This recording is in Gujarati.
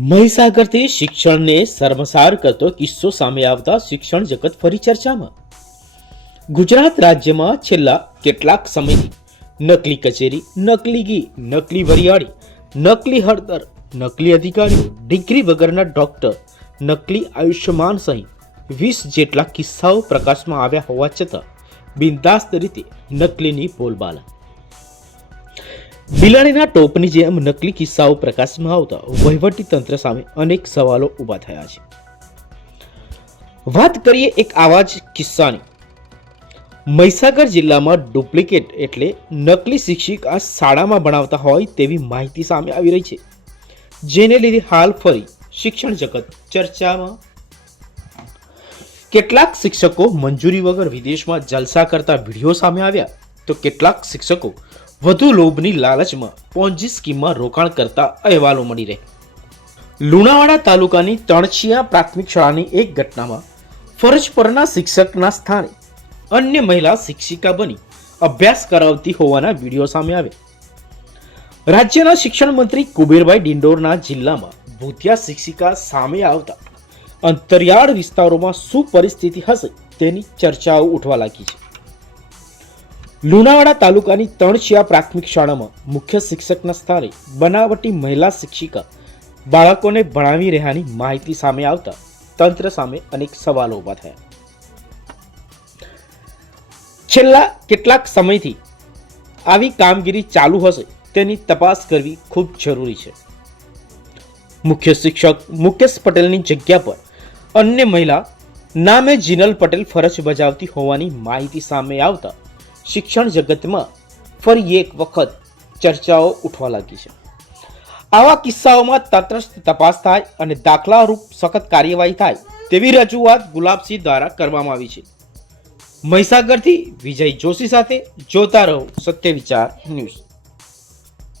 મહીસાગરથી શિક્ષણને શર્મસાર કરતો કિસ્સો સામે આવતા શિક્ષણ જગત ફરી ચર્ચામાં. ગુજરાત રાજ્યમાં છેલ્લા કેટલાક સમયથી નકલી કચેરી, નકલી ઘી નકલી વરિયાળી, નકલી હળદર, નકલી અધિકારીઓ, ડિગ્રી વગરના ડોક્ટર, નકલી આયુષ્યમાન સહિત વીસ જેટલા કિસ્સાઓ પ્રકાશમાં આવ્યા હોવા છતાં બિંદાસ્ત રીતે નકલીની બોલબાલા. બિલાડીના ટોપની જેમ નકલી કિસ્સાઓ પ્રકાશમાં આવતા વહીવટી તંત્ર સામે અનેક સવાલો ઊભા થયા છે. વાત કરીએ એક આવા જ કિસ્સાની. મહીસાગર જિલ્લામાં ડુપ્લિકેટ એટલે નકલી શિક્ષિકા શાળામાં ભણાવતા હોય તેવી માહિતી સામે આવી રહી છે. જેને લીધે હાલ ફરી શિક્ષણ જગત ચર્ચામાં. કેટલાક શિક્ષકો મંજૂરી વગર વિદેશમાં જલસા કરતા વીડિયો સામે આવ્યા. તો કેટલાક શિક્ષકો વધુ લોભની લાલચમાં પોન્જી સ્કીમમાં રોકાણ કરતા અહેવાલો મળી રહે. લુણાવાડા તાલુકાની તણછિયા પ્રાથમિક શાળાની એક ઘટનામાં ફરજ પરના શિક્ષકના સ્થાને અન્ય મહિલા શિક્ષિકા બની અભ્યાસ કરાવતી હોવાના વીડિયો સામે આવ્યા. રાજ્યના શિક્ષણ મંત્રી કુબેરભાઈ ડિંડોરના જિલ્લામાં ભૂતિયા શિક્ષિકા સામે આવતા અંતરિયાળ વિસ્તારોમાં શું પરિસ્થિતિ હશે તેની ચર્ચાઓ ઉઠવા લાગી છે. લુણાવાડા તાલુકાની તણછિયા પ્રાથમિક શાળામાં મુખ્ય શિક્ષકના સ્થાને બનાવટી મહિલા શિક્ષિકા બાળકોને ભણાવી રહ્યાની માહિતી સામે આવતા તંત્ર સામે અનેક સવાલો ઊભા થયા. છેલ્લા કેટલાક સમયથી આવી કામગીરી ચાલુ હશે તેની તપાસ કરવી ખૂબ જરૂરી છે. મુખ્ય શિક્ષક મુકેશ પટેલની જગ્યા પર અન્ય મહિલા નામે જીનલ પટેલ ફરજ બજાવતી હોવાની માહિતી સામે આવતા શિક્ષણ જગતમાં ફરી એક વખત ચર્ચાઓ ઉઠવા લાગી છે. આવા કિસ્સાઓમાં તટસ્થ તપાસ થાય અને દાખલારૂપ સખત કાર્યવાહી થાય તેવી રજૂઆત ગુલાબસિંહ દ્વારા કરવામાં આવી છે. મહીસાગરથી વિજય જોશી સાથે જોતા રહો સત્ય વિચાર ન્યૂઝ.